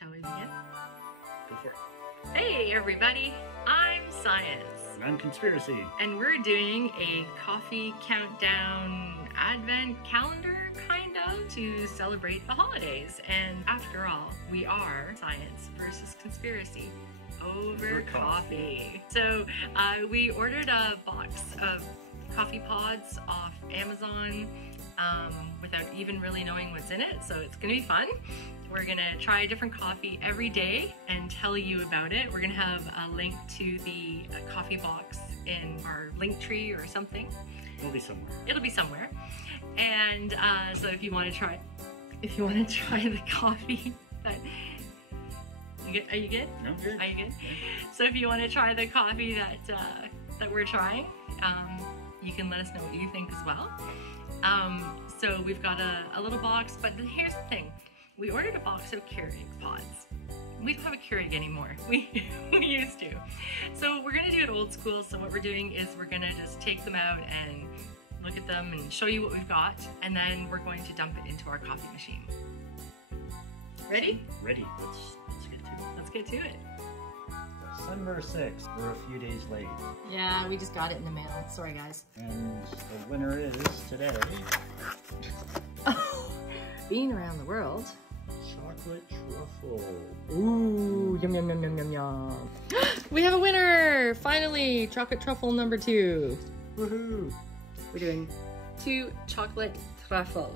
Shall we begin? Go for it. Hey everybody, I'm Science. And I'm Conspiracy. And we're doing a coffee countdown advent calendar, kind of, to celebrate the holidays. And after all, we are Science versus Conspiracy over coffee. So we ordered a box of coffee pods off Amazon without even really knowing what's in it, so it's gonna be fun. We're gonna try a different coffee every day and tell you about it. We're gonna have a link to the coffee box in our LinkTree or something. It'll be somewhere. It'll be somewhere. And so if you want to try the coffee that are you good? No, good. Are you good? So if you want to try the coffee that we're trying, you can let us know what you think as well. So we've got a little box, but here's the thing. We ordered a box of Keurig pods. We don't have a Keurig anymore. We used to. So we're gonna do it old school. So what we're doing is we're gonna just take them out and look at them and show you what we've got, and then we're going to dump it into our coffee machine. Ready? Ready. Let's get to it. Let's get to it. December 6th. We're a few days late. Yeah, we just got it in the mail. Sorry, guys. And the winner is today Being around the world. chocolate truffle. Ooh, yum yum yum yum yum yum. We have a winner! Finally, chocolate truffle number 2. Woohoo! We're doing 2 chocolate truffle.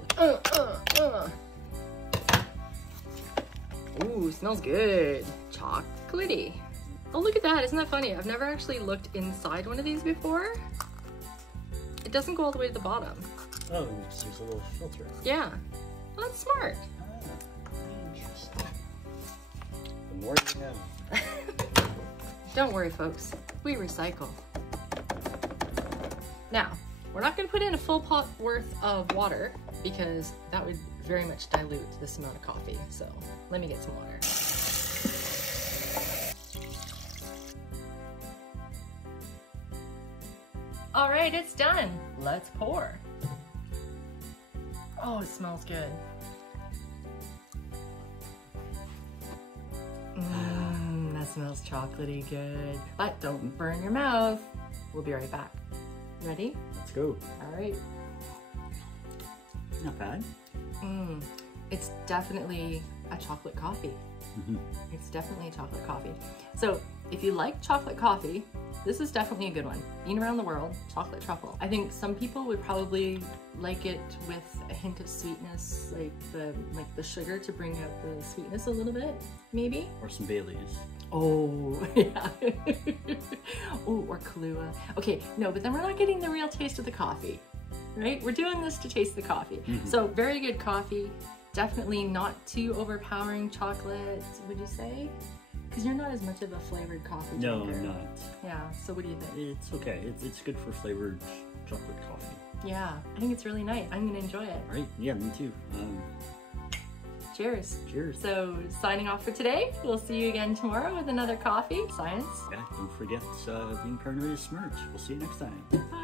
Ooh, smells good. Chocolatey. Oh, look at that. Isn't that funny? I've never actually looked inside one of these before. It doesn't go all the way to the bottom. Oh, you just use a little filter. Yeah. Well, that's smart. Interesting. The more you have. Don't worry, folks. We recycle. Now, we're not going to put in a full pot worth of water because that would very much dilute this amount of coffee. So let me get some water. All right, it's done. Let's pour. Oh, it smells good. That smells chocolatey good. But don't burn your mouth. We'll be right back. Ready? Let's go. All right. Not bad. It's definitely a chocolate coffee. It's definitely a chocolate coffee. So if you like chocolate coffee, this is definitely a good one. Being around the world, chocolate truffle. I think some people would probably like it with a hint of sweetness, like the sugar to bring out the sweetness a little bit, maybe. Or some Baileys. Oh, yeah. Oh, or Kahlua. Okay, no, but then we're not getting the real taste of the coffee, right? We're doing this to taste the coffee. So very good coffee. Definitely not too overpowering chocolate, would you say? Because you're not as much of a flavored coffee drinker. No, I'm not. Yeah, so what do you think? It's okay. It's good for flavored chocolate coffee. Yeah, I think it's really nice. I'm gonna enjoy it. Right? Yeah, me too. Cheers. Cheers. So, signing off for today. We'll see you again tomorrow with another coffee. Science. Yeah, don't forget being paranoid is smart. We'll see you next time. Bye.